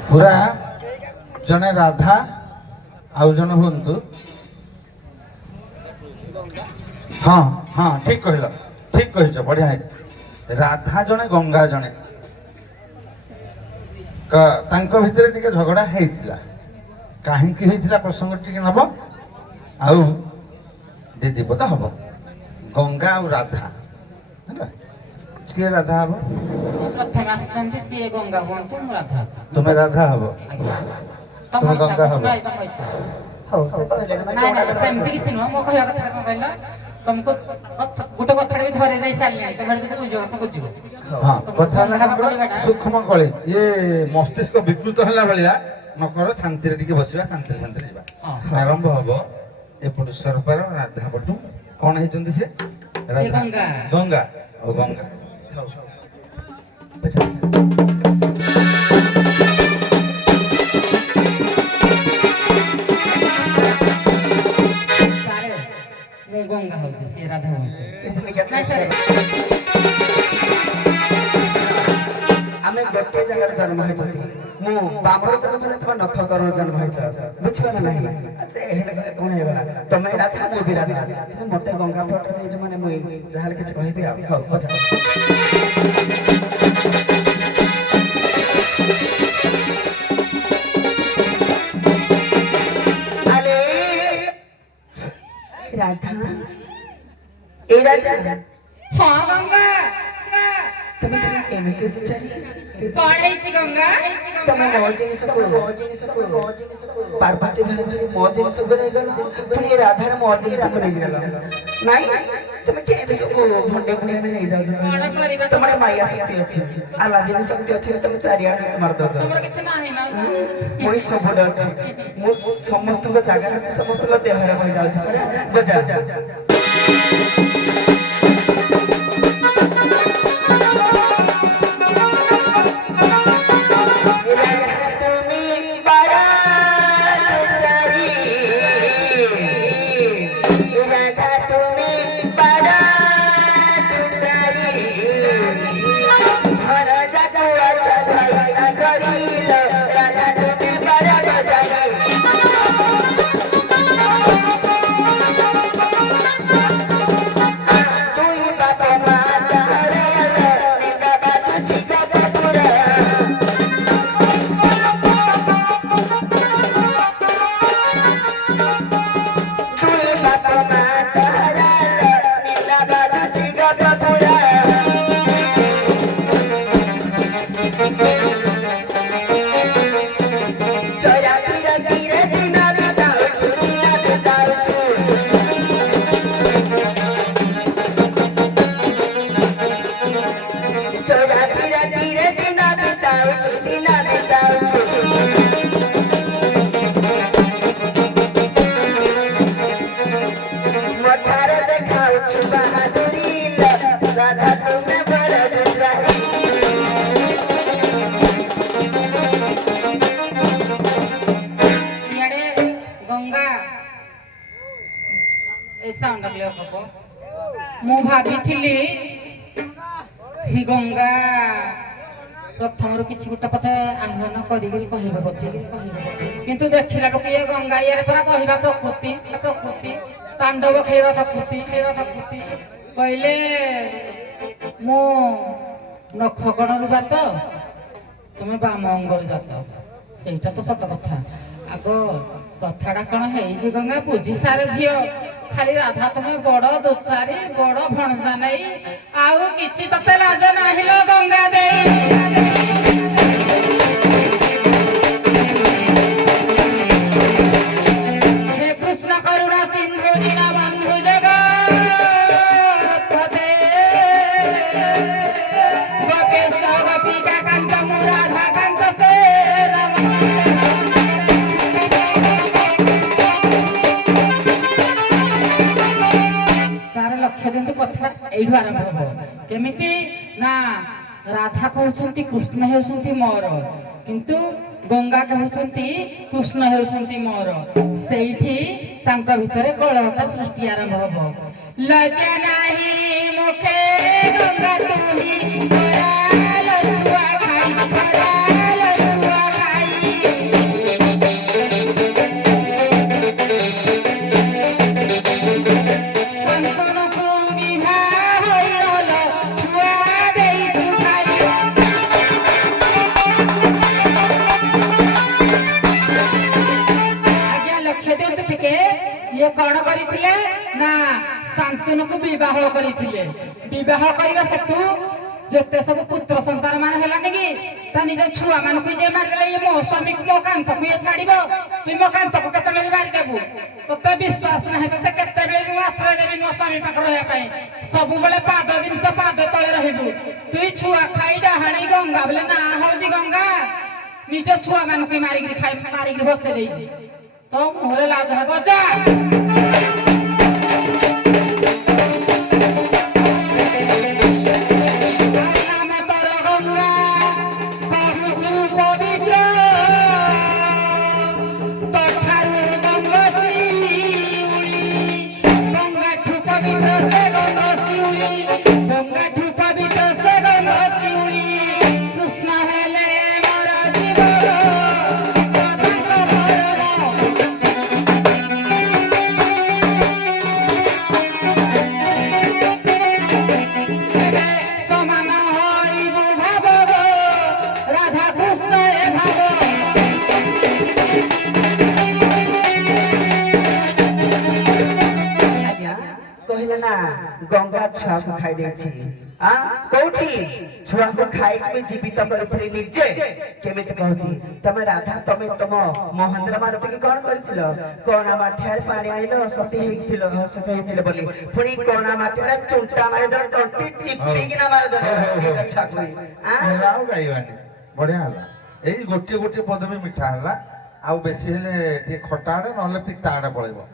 पूरा जने राधा आउ जने बंधु हाँ हाँ ठीक कह बढ़िया है राधा जने गंगा जने तांको भितर टिके झगड़ा हेइतिला काहेकि हेइतिला प्रसंग टिके नब आउ दीदीपद हम गंगा और राधा किए राधा हम प्रथम आसଛନ୍ତି ସିଏ ଗଙ୍ଗା ହୁଅନ୍ତୁ ମୁଁ ରାଧା तुम्हें राधा हम तुम्हें गंगा हम ହଉ ସେ କହିଲେଣି ମାନେ ନାଇଁ ନାଇଁ ସେମିତି କିଛି ନୁହଁ ମୋ କହିବା କଥା କଣ କହିଲ ତମକୁ ଗୋଟେ କଥାଟେ ବି ଧରେଇ ଦେଇ ସାରିଲେଣି ତମେ ଯଦି ବୁଝିବ କଥା ବୁଝିବ हाँ कथा सूक्ष्म कली ये मस्तिष्क विकृत होला भलिया नकर शांति रे टिके बसिबा शांति शांति जीवा आरंभ हबो एपटु सरपार राधा पटु कोन हेचंदी से गंगा गंगा ओ गंगा अच्छा सारे ମୁଁ ଗଙ୍ଗା ହଉଛି ସେ ରାଧା ହଉଛି ଏଥିରେ କେତେ ନାଇଁ ସାର୍ ଆମେ ଗୋଟିଏ ଜାଗାରେ ଜନ୍ମ ହେଇଛନ୍ତି ମୁଁ ବାମର ଜନ୍ମରେ ଥିବା ନଖ କରଣ ଜନ୍ମ ହେଇଛ ବୁଝିବା ନା ନାହିଁ ଆଚ୍ଛା ହେଲେ କଣ ହେଇଗଲା ତମେ ରାଧା ମୁଁ ବି ରାଧା ମତେ ଗଙ୍ଗା ପଟରେ ଦେଇଛ ମାନେ ମୁଁ ଯାହାହେଲେ କିଛି କହିବି ଆଉ ହଉ ପଚାର राधा ए राधा ହଁ ଗଙ୍ଗା ତମେ ସିନା ଏମିତି ବିଚାରି କଣ ହେଇଛି ଗଙ୍ଗା ତମେ ମୋ ଜିନିଷକୁ ପାର୍ବତୀ ଭାରତରେ ମୋ ଜିନିଷକୁ ନେଇଗଲ ପୁଣି ରାଧାର ମୋ ଜିନିଷକୁ ନେଇଗଲ ନାଇଁ ତମେ କେମିତି ସବୁ ଭଣ୍ଡେ ଭଣ୍ଡେ ଆମେ ନେଇଯାଉଛ କଣ କରିବା ତମର ମାୟା ଶକ୍ତି ଅଛି ଆଲାଦିନ ଶକ୍ତି ଅଛି ତମେ ଚାରିଆଡେ ମାରିଦଉଛ ତମର କିଛି ନାହିଁ ନା ମୁଁ ସବୁଠେ ଅଛି ମୁଁ ସମସ୍ତଙ୍କ ଜାଗାରେ ଅଛି ସମସ୍ତଙ୍କ ଦେହରେ ରହିଯାଉଛି ବୁଝା ମୁଁ ଭାବିଥିଲି ଗଙ୍ଗା ପ୍ରଥମରୁ କିଛି ଗୋଟେ କଥା ଆହ୍ୱାନ କରିକି କହିବ କଥା କିନ୍ତୁ ଦେଖିଲା ବେଳକୁ ଇଏ ଗଙ୍ଗା ଇଏରେ ପୁରା କହିବା ପ୍ରକୃତି ତାଣ୍ଡବ ଖେଳିବା ପ୍ରକୃତି କହିଲେ ମୁଁ ନଖ କଣରୁ ଜାତ ତୁମେ ବାମ ଅଙ୍ଗରୁ ଜାତ ସେଇଟା ତ ସତ କଥା ଆଗ କଥାଟା କଣ ହେଇଛି ଗଙ୍ଗା ବୁଝି ସାରେ ଝିଅ ଖାଲି ରାଧା ତମେ ବଡ ଦୋଷାରୀ ବଡ ଭଣଜା ନେଇ ଆଉ କିଛି ତତେ ଲାଜ ନାହିଁ ଲୋ ଗଙ୍ଗା ଦେଇ ହେ କୃଷ୍ଣ କରୁଣା ସିନ୍ଧୁ ଦୀନ ବନ୍ଧୁ ଜଗତ୍ପତେ ଗୋପେଶ ଗୋପିକା କାନ୍ତ ମୁଁ ରାଧା କାନ୍ତ ସେ କିନ୍ତୁ କଥା ଏଇଠୁ ଆରମ୍ଭ ହବ କେମିତି ନା ରାଧା କହୁଛନ୍ତି କୃଷ୍ଣ ହେଉଛନ୍ତି ମୋର କିନ୍ତୁ ଗଙ୍ଗା କହୁଛନ୍ତି କୃଷ୍ଣ ହେଉଛନ୍ତି ମୋର ସେଇଠି ତାଙ୍କ ଭିତରେ କଳହଟା ସୃଷ୍ଟି ଆରମ୍ଭ ହବ ଲଜ୍ଜା ନାହିଁ ମୁଖେ ଗଙ୍ଗା ତୁହି ଛୁଆ ଖାଇ ଛୁଆ ଖାଇ କଣ କରିଥିଲେ ନା ଶାନ୍ତନୁକୁ ବିବାହ କରିଥିଲେ। ବିବାହ କରିବା ସେଠୁ ଯେତେ ସବୁ ପୁତ୍ର ସନ୍ତାନ ମାନେ ହେଲାନି କି ତା ନିଜ ଛୁଆ ମାନଙ୍କୁ ଯେ ମାରିଦେଲେ ଇଏ ମୋ ସ୍ୱାମୀକୁ ମୋ କାନ୍ଥକୁ ଇଏ ଛାଡିବ, ତୁଇ ମୋ କାନ୍ଥକୁ କେତେବେଳେ ବି ମାରିଦେବୁ, ତୋତେ ବିଶ୍ୱାସ ନାହିଁ, ତୋତେ କେତେବେଳେ ବି ମୁଁ ଆଶ୍ରୟ ଦେବି ମୋ ସ୍ୱାମୀ ପାଖରେ ରହିବା ପାଇଁ, ସବୁବେଳେ ପାଦ ଜିନିଷ ପାଦ ତଳେ ରହିବୁ, ତୁଇ ଛୁଆ ଖାଇ ଡାହାଣୀ ଗଙ୍ଗା ବୋଲେ ନା ହଉଛି ଗଙ୍ଗା, ନିଜ ଛୁଆ ମାନଙ୍କୁ ମାରିକିରି ବସେଇ ଦେଇଛି। ତ ମୁହଁରେ ଲାଜ ବଜା गंगा छुआ को खाई देछि आ कोठी छुआ को खाई के जीवित करथि निजे केमिति कहछि तमे राधा तमे तम महेंद्र मारुति के कोन करथिलो कोना माठेर पानी आइलो सती हेथिलो सती हेथिलो बोली पुनी कोना माठेर चुंटा मारे दर टंटी चिपी कि ना मारे दर अच्छा कोई आ लाओ गाइवानी बढ़िया हला एई गोटे गोटे पद भी मिठा हला आ बेसी हेले टे खटाड़े नले पिताड़े पळेबो।